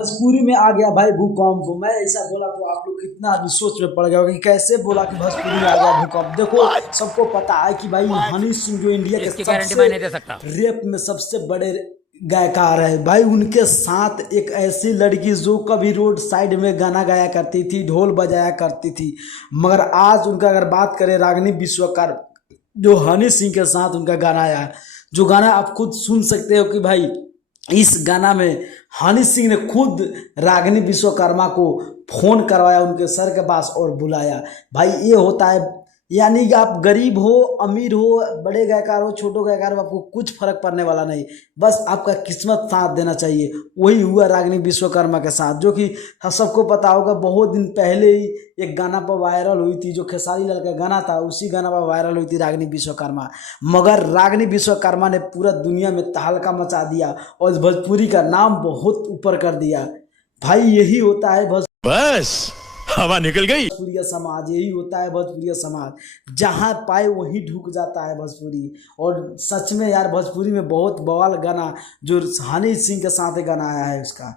भोजपुरी में आ गया भाई भूकंप। मैं ऐसा बोला तो आप लोग कितना आदमी सोच में पड़ गया होगा कि कैसे बोला कि भोजपुरी में आ गया भूकंप। देखो सबको पता है कि भाई हनी सिंह जो इंडिया के इसकी गारंटी सबसे मैं नहीं दे सकता। रैप में सबसे बड़े गायकार है भाई। उनके साथ एक ऐसी लड़की जो कभी रोड साइड में गाना गाया करती थी, ढोल बजाया करती थी, मगर आज उनका अगर बात करें रागिनी विश्वकर्मा जो हनी सिंह के साथ उनका गाना आया, जो गाना आप खुद सुन सकते हो कि भाई इस गाना में हनी सिंह ने खुद रागिनी विश्वकर्मा को फोन करवाया उनके सर के पास और बुलाया। भाई ये होता है, यानी कि आप गरीब हो अमीर हो, बड़े गायकार हो छोटे गायकार हो, आपको कुछ फर्क पड़ने वाला नहीं, बस आपका किस्मत साथ देना चाहिए। वही हुआ रागिनी विश्वकर्मा के साथ, जो कि सबको पता होगा बहुत दिन पहले ही एक गाना पर वायरल हुई थी, जो खेसारी लाल का गाना था, उसी गाना पर वायरल हुई थी रागिनी विश्वकर्मा। मगर रागिनी विश्वकर्मा ने पूरा दुनिया में तहलका मचा दिया और भोजपुरी का नाम बहुत ऊपर कर दिया। भाई यही होता है बस हवा निकल गई। भोजपुरिया समाज, यही होता है भोजपुरिया समाज, जहाँ पाए वहीं ढुक जाता है भोजपुरी। और सच में यार भोजपुरी में बहुत बवाल गाना जो हनी सिंह के साथ गाना आया है उसका।